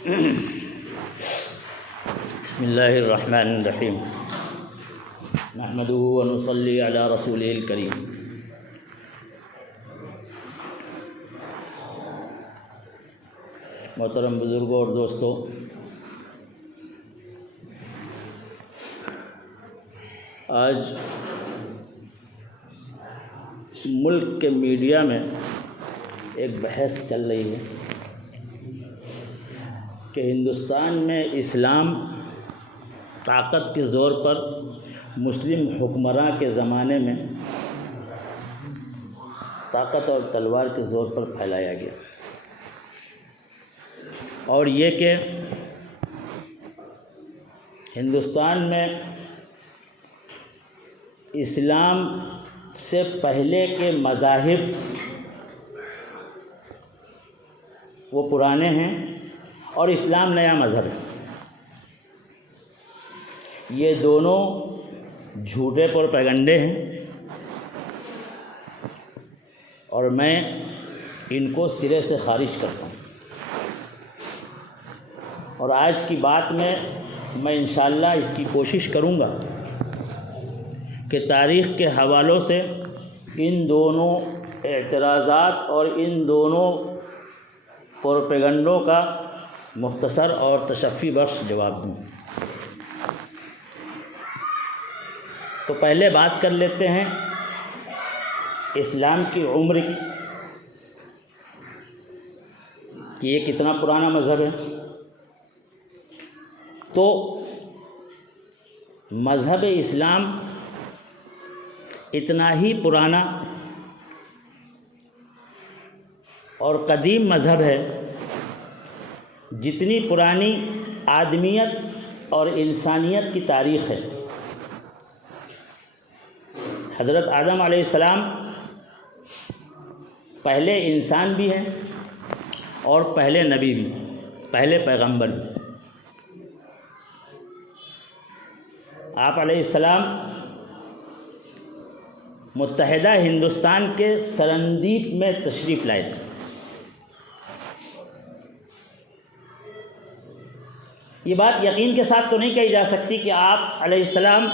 بسم اللہ الرحمن الرحیم نحمدہ ونصلی علی رسولہ الکریم۔ محترم بزرگوں اور دوستوں، آج ملک کے میڈیا میں ایک بحث چل رہی ہے کہ ہندوستان میں اسلام طاقت کے زور پر مسلم حکمراں کے زمانے میں طاقت اور تلوار کے زور پر پھیلایا گیا، اور یہ کہ ہندوستان میں اسلام سے پہلے کے مذاہب وہ پرانے ہیں اور اسلام نیا مذہب ہے۔ یہ دونوں جھوٹے پروپیگنڈے ہیں اور میں ان کو سرے سے خارج کرتا ہوں، اور آج کی بات میں انشاءاللہ اس کی کوشش کروں گا کہ تاریخ کے حوالوں سے ان دونوں اعتراضات اور ان دونوں پروپیگنڈوں کا مختصر اور تشفی بخش جواب دوں۔ تو پہلے بات کر لیتے ہیں اسلام کی عمر کی، کہ یہ کتنا پرانا مذہب ہے۔ تو مذہب اسلام اتنا ہی پرانا اور قدیم مذہب ہے جتنی پرانی آدمیت اور انسانیت کی تاریخ ہے۔ حضرت آدم علیہ السلام پہلے انسان بھی ہیں اور پہلے نبی بھی، پہلے پیغمبر بھی۔ آپ علیہ السلام متحدہ ہندوستان کے سرندیپ میں تشریف لائے تھے۔ یہ بات یقین کے ساتھ تو نہیں کہی جا سکتی کہ آپ علیہ السلام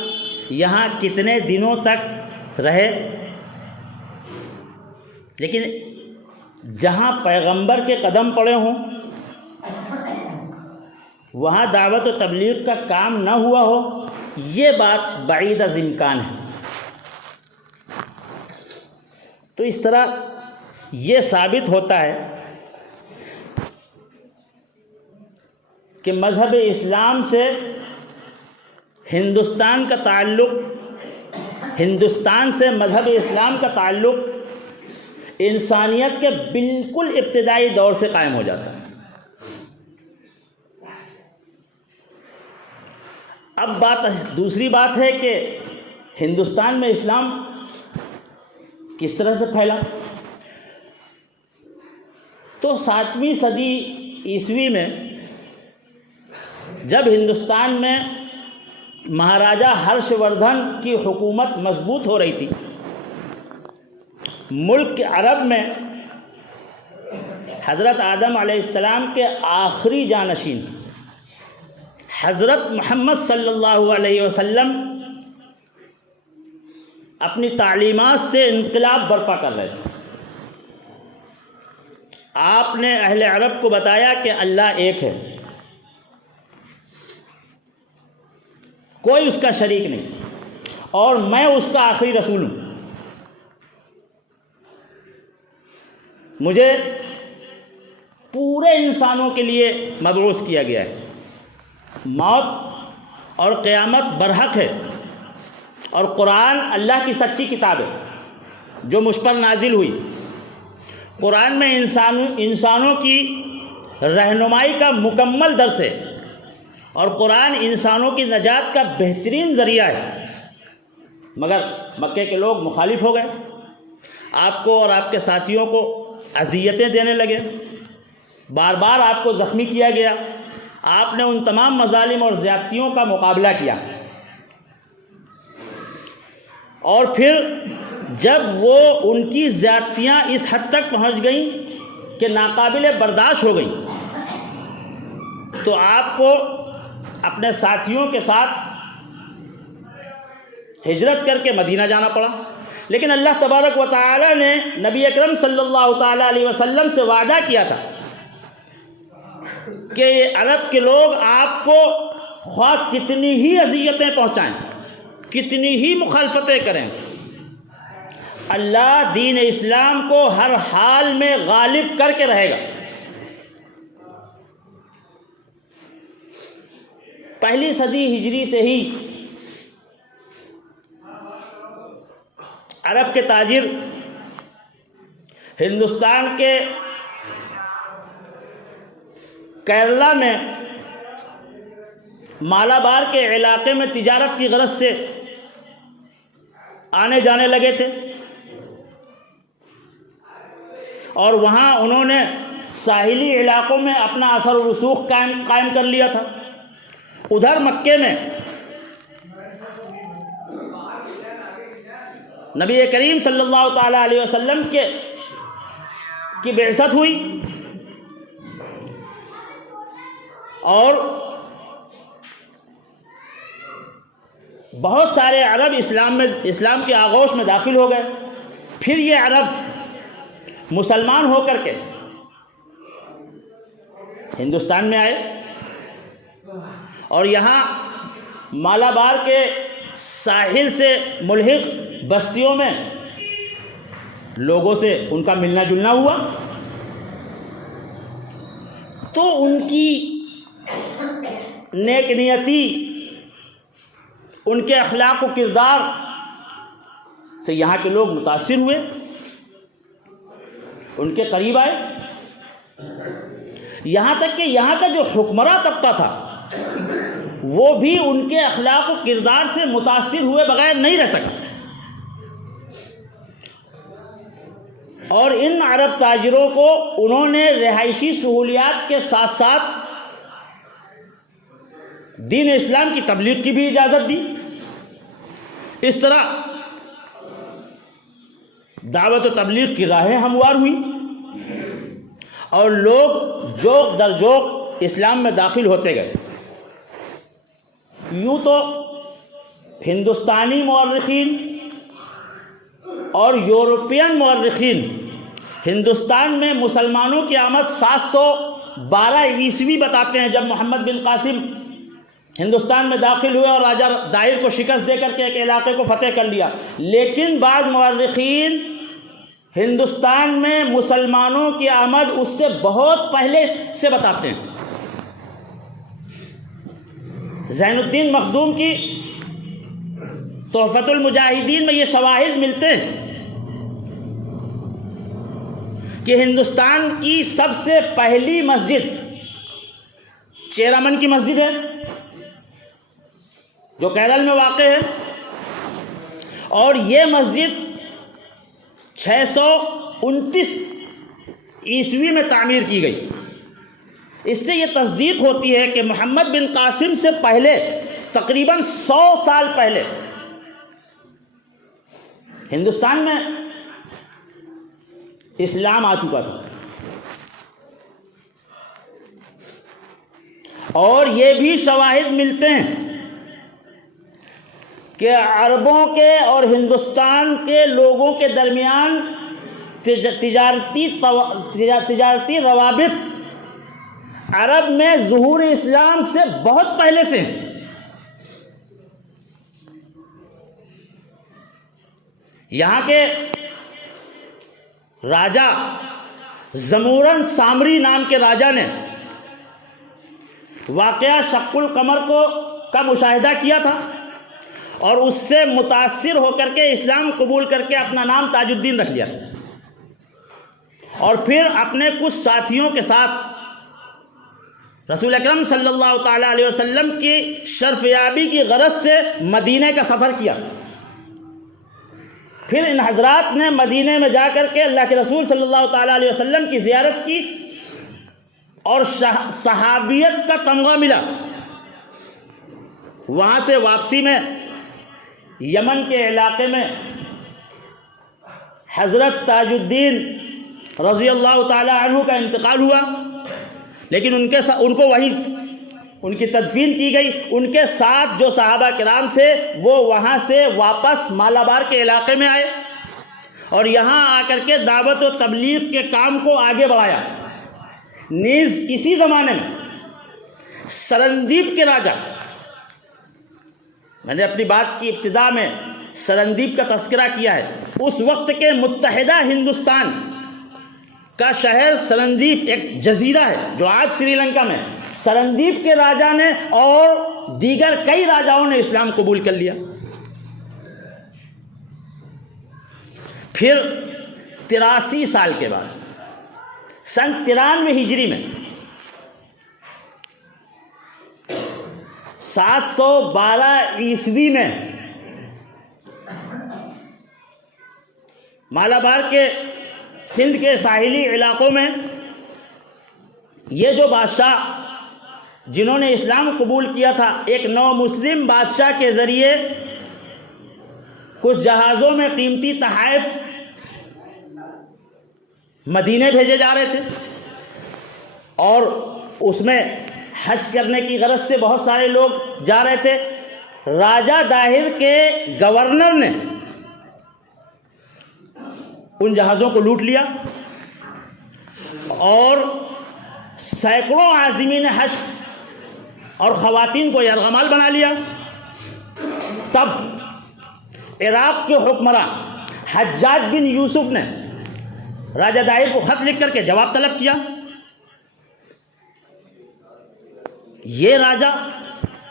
یہاں کتنے دنوں تک رہے، لیکن جہاں پیغمبر کے قدم پڑے ہوں وہاں دعوت و تبلیغ کا کام نہ ہوا ہو، یہ بات بعید از امکان ہے۔ تو اس طرح یہ ثابت ہوتا ہے کہ مذہب اسلام سے ہندوستان کا تعلق، ہندوستان سے مذہب اسلام کا تعلق انسانیت کے بالکل ابتدائی دور سے قائم ہو جاتا ہے۔ اب دوسری بات ہے کہ ہندوستان میں اسلام کس طرح سے پھیلا۔ تو 7ویں صدی عیسوی میں جب ہندوستان میں مہاراجہ ہرش وردھن کی حکومت مضبوط ہو رہی تھی، ملک عرب میں حضرت آدم علیہ السلام کے آخری جانشین حضرت محمد صلی اللہ علیہ وسلم اپنی تعلیمات سے انقلاب برپا کر رہے تھے۔ آپ نے اہل عرب کو بتایا کہ اللہ ایک ہے، کوئی اس کا شریک نہیں، اور میں اس کا آخری رسول ہوں۔ مجھے پورے انسانوں کے لیے مبعوث کیا گیا ہے۔ موت اور قیامت برحق ہے، اور قرآن اللہ کی سچی کتاب ہے جو مجھ پر نازل ہوئی۔ قرآن میں انسانوں کی رہنمائی کا مکمل درس ہے، اور قرآن انسانوں کی نجات کا بہترین ذریعہ ہے، مگر مکے کے لوگ مخالف ہو گئے، آپ کو اور آپ کے ساتھیوں کو اذیتیں دینے لگے، بار بار آپ کو زخمی کیا گیا۔ آپ نے ان تمام مظالم اور زیادتیوں کا مقابلہ کیا، اور پھر جب وہ ان کی زیادتیاں اس حد تک پہنچ گئیں کہ ناقابل برداشت ہو گئیں، تو آپ کو اپنے ساتھیوں کے ساتھ ہجرت کر کے مدینہ جانا پڑا، لیکن اللہ تبارک و تعالی نے نبی اکرم صلی اللہ تعالیٰ علیہ وسلم سے وعدہ کیا تھا کہ یہ عرب کے لوگ آپ کو خواہ کتنی ہی اذیتیں پہنچائیں، کتنی ہی مخالفتیں کریں، اللہ دین اسلام کو ہر حال میں غالب کر کے رہے گا۔ پہلی صدی ہجری سے ہی عرب کے تاجر ہندوستان کے کیرلا میں مالابار کے علاقے میں تجارت کی غرض سے آنے جانے لگے تھے، اور وہاں انہوں نے ساحلی علاقوں میں اپنا اثر و رسوخ قائم کر لیا تھا۔ ادھر مکے میں نبی کریم صلی اللہ تعالیٰ علیہ وسلم کی بعثت ہوئی، اور بہت سارے عرب اسلام کے آغوش میں داخل ہو گئے۔ پھر یہ عرب مسلمان ہو کر کے ہندوستان میں آئے، اور یہاں مالابار کے ساحل سے ملحق بستیوں میں لوگوں سے ان کا ملنا جلنا ہوا، تو ان کی نیک نیتی، ان کے اخلاق و کردار سے یہاں کے لوگ متاثر ہوئے، ان کے قریب آئے، یہاں تک کہ یہاں کا جو حکمراں طبقہ تھا وہ بھی ان کے اخلاق و کردار سے متاثر ہوئے بغیر نہیں رہ سکا، اور ان عرب تاجروں کو انہوں نے رہائشی سہولیات کے ساتھ ساتھ دین اسلام کی تبلیغ کی بھی اجازت دی۔ اس طرح دعوت و تبلیغ کی راہیں ہموار ہوئی، اور لوگ جوق در جوق اسلام میں داخل ہوتے گئے۔ یوں تو ہندوستانی مورخین اور یورپین مورخین ہندوستان میں مسلمانوں کی آمد 712 عیسوی بتاتے ہیں، جب محمد بن قاسم ہندوستان میں داخل ہوئے اور راجہ داہر کو شکست دے کر کے ایک علاقے کو فتح کر لیا، لیکن بعض مورخین ہندوستان میں مسلمانوں کی آمد اس سے بہت پہلے سے بتاتے ہیں۔ زین الدین مخدوم کی تحفۃ المجاہدین میں یہ شواہد ملتے ہیں کہ ہندوستان کی سب سے پہلی مسجد چیرامن کی مسجد ہے، جو کیرل میں واقع ہے، اور یہ مسجد 629 عیسوی میں تعمیر کی گئی۔ اس سے یہ تصدیق ہوتی ہے کہ محمد بن قاسم سے پہلے تقریباً 100 سال پہلے ہندوستان میں اسلام آ چکا تھا، اور یہ بھی شواہد ملتے ہیں کہ عربوں کے اور ہندوستان کے لوگوں کے درمیان تجارتی روابط عرب میں ظہور اسلام سے بہت پہلے سے ہیں۔ یہاں کے راجہ زمورن سامری نام کے راجہ نے واقعہ شق القمر کا مشاہدہ کیا تھا، اور اس سے متاثر ہو کر کے اسلام قبول کر کے اپنا نام تاج الدین رکھ لیا، اور پھر اپنے کچھ ساتھیوں کے ساتھ رسول اکرم صلی اللہ تعالیٰ علیہ وسلم کی شرفیابی کی غرض سے مدینہ کا سفر کیا۔ پھر ان حضرات نے مدینہ میں جا کر کے اللہ کے رسول صلی اللہ تعالیٰ علیہ وسلم کی زیارت کی، اور صحابیت کا تمغہ ملا۔ وہاں سے واپسی میں یمن کے علاقے میں حضرت تاج الدین رضی اللہ تعالی عنہ کا انتقال ہوا، لیکن ان کو وہیں ان کی تدفین کی گئی. ان کے ساتھ جو صحابہ کرام تھے وہ وہاں سے واپس مالابار کے علاقے میں آئے اور یہاں آ کر کے دعوت و تبلیغ کے کام کو آگے بڑھایا. نیز اسی زمانے میں سرندیپ کے راجا، میں نے اپنی بات کی ابتدا میں سرندیپ کا تذکرہ کیا ہے، اس وقت کے متحدہ ہندوستان کا شہر سرندیپ ایک جزیرہ ہے جو آج سری لنکا میں، سرندیپ کے راجا نے اور دیگر کئی راجاؤں نے اسلام قبول کر لیا. پھر 83 سال کے بعد سن 93 ہجری میں 712 عیسوی میں مالابار کے سندھ کے ساحلی علاقوں میں یہ جو بادشاہ جنہوں نے اسلام قبول کیا تھا، ایک نو مسلم بادشاہ کے ذریعے کچھ جہازوں میں قیمتی تحائف مدینے بھیجے جا رہے تھے اور اس میں حج کرنے کی غرض سے بہت سارے لوگ جا رہے تھے. راجہ داہر کے گورنر نے ان جہازوں کو لوٹ لیا اور سینکڑوں عازمین حج اور خواتین کو یرغمال بنا لیا. تب عراق کے حکمراں حجاج بن یوسف نے راجہ داہر کو خط لکھ کر کے جواب طلب کیا. یہ راجہ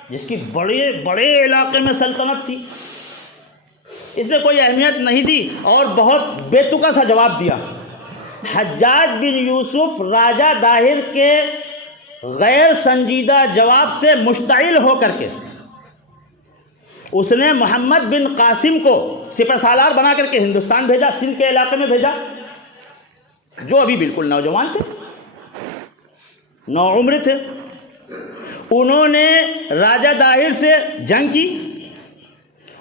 جس کی بڑے بڑے علاقے میں سلطنت تھی، اس نے کوئی اہمیت نہیں دی اور بہت بے تکا سا جواب دیا. حجاج بن یوسف راجہ داہر کے غیر سنجیدہ جواب سے مشتعل ہو کر کے اس نے محمد بن قاسم کو سپہ سالار بنا کر کے ہندوستان بھیجا، سندھ کے علاقے میں بھیجا، جو ابھی بالکل نوجوان تھے، نوعمر تھے. انہوں نے راجہ داہر سے جنگ کی،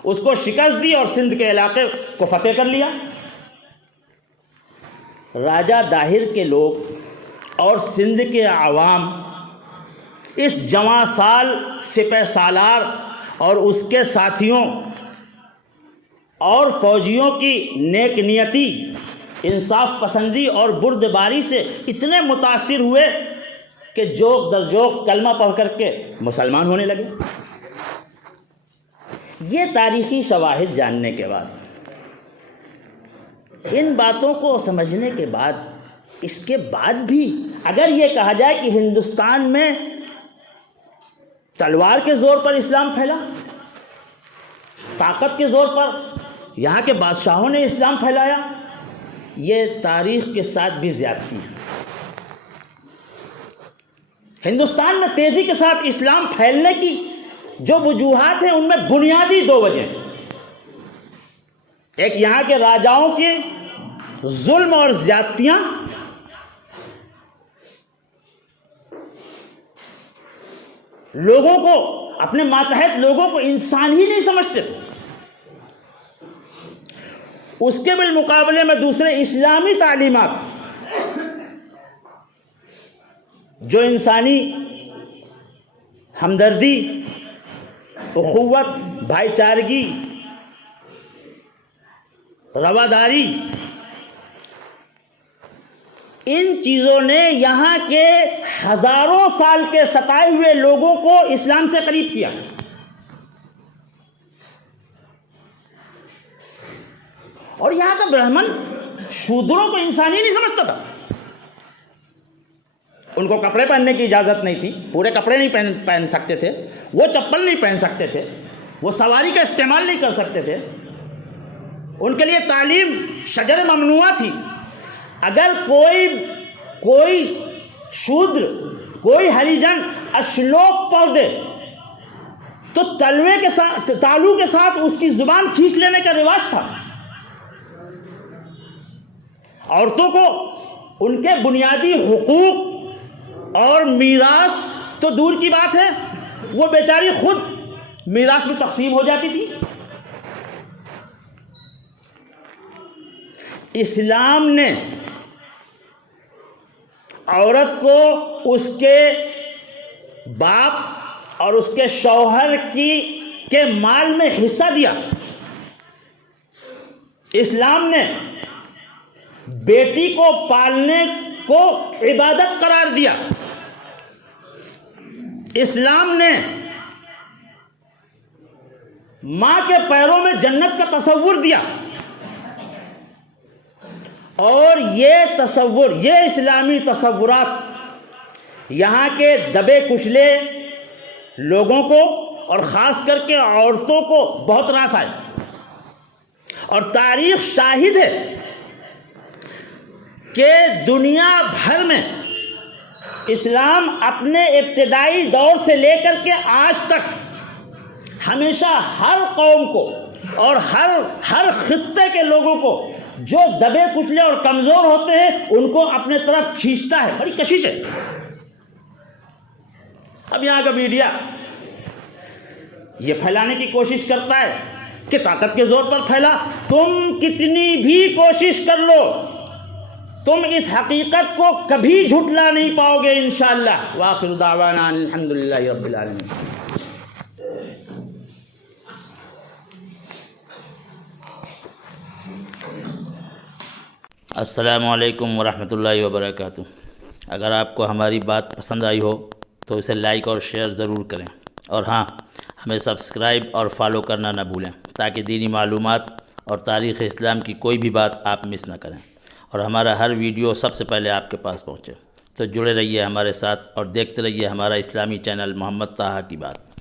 اس کو شکست دی اور سندھ کے علاقے کو فتح کر لیا. راجہ داہر کے لوگ اور سندھ کے عوام اس جواں سال سپہ سالار اور اس کے ساتھیوں اور فوجیوں کی نیک نیتی، انصاف پسندی اور بردباری سے اتنے متاثر ہوئے کہ جوق در جوق کلمہ پڑھ کر کے مسلمان ہونے لگے. یہ تاریخی شواہد جاننے کے بعد، ان باتوں کو سمجھنے کے بعد، اس کے بعد بھی اگر یہ کہا جائے کہ ہندوستان میں تلوار کے زور پر اسلام پھیلا، طاقت کے زور پر یہاں کے بادشاہوں نے اسلام پھیلایا، یہ تاریخ کے ساتھ بھی زیادتی ہے. ہندوستان میں تیزی کے ساتھ اسلام پھیلنے کی جو وجوہات ہیں ان میں بنیادی 2 وجہ. ایک یہاں کے راجاؤں کے ظلم اور زیادتیاں، لوگوں کو، اپنے ماتحت لوگوں کو انسان ہی نہیں سمجھتے تھے. اس کے بالمقابلے میں دوسرے اسلامی تعلیمات جو انسانی ہمدردی، اخوت، بھائی چارگی، رواداری، ان چیزوں نے یہاں کے ہزاروں سال کے ستائے ہوئے لوگوں کو اسلام سے قریب کیا. اور یہاں کا برہمن شودروں کو انسان ہی نہیں سمجھتا تھا. ان کو کپڑے پہننے کی اجازت نہیں تھی، پورے کپڑے نہیں پہن سکتے تھے، وہ چپل نہیں پہن سکتے تھے، وہ سواری کا استعمال نہیں کر سکتے تھے. ان کے لیے تعلیم شجر ممنوعہ تھی. اگر کوئی شودر، کوئی ہریجن اشلوک پڑھ دے تو تلوے کے ساتھ، تالو کے ساتھ اس کی زبان کھینچ لینے کا رواج تھا. عورتوں کو ان کے بنیادی حقوق اور میراث تو دور کی بات ہے، وہ بیچاری خود میراث میں تقسیم ہو جاتی تھی. اسلام نے عورت کو اس کے باپ اور اس کے شوہر کے مال میں حصہ دیا۔ اسلام نے بیٹی کو پالنے کو عبادت قرار دیا۔ اسلام نے ماں کے پیروں میں جنت کا تصور دیا، اور یہ تصور، یہ اسلامی تصورات یہاں کے دبے کچلے لوگوں کو اور خاص کر کے عورتوں کو بہت راس آئے، اور تاریخ شاہد ہے کہ دنیا بھر میں اسلام اپنے ابتدائی دور سے لے کر کے آج تک ہمیشہ ہر قوم کو اور ہر خطے کے لوگوں کو جو دبے کچلے اور کمزور ہوتے ہیں ان کو اپنے طرف کھینچتا ہے، بڑی کشش ہے۔ اب یہاں کا میڈیا یہ پھیلانے کی کوشش کرتا ہے کہ طاقت کے زور پر پھیلا، تم کتنی بھی کوشش کر لو تم اس حقیقت کو کبھی جھٹلا نہیں پاؤ گے انشاءاللہ۔ وآخر دعوانا الحمدللہ رب العالمین۔ السلام علیکم ورحمۃ اللہ وبرکاتہ۔ اگر آپ کو ہماری بات پسند آئی ہو تو اسے لائک اور شیئر ضرور کریں، اور ہاں، ہمیں سبسکرائب اور فالو کرنا نہ بھولیں تاکہ دینی معلومات اور تاریخ اسلام کی کوئی بھی بات آپ مس نہ کریں، اور ہمارا ہر ویڈیو سب سے پہلے آپ کے پاس پہنچے۔ تو جڑے رہیے ہمارے ساتھ اور دیکھتے رہیے ہمارا اسلامی چینل محمد طٰہٰ کی بات۔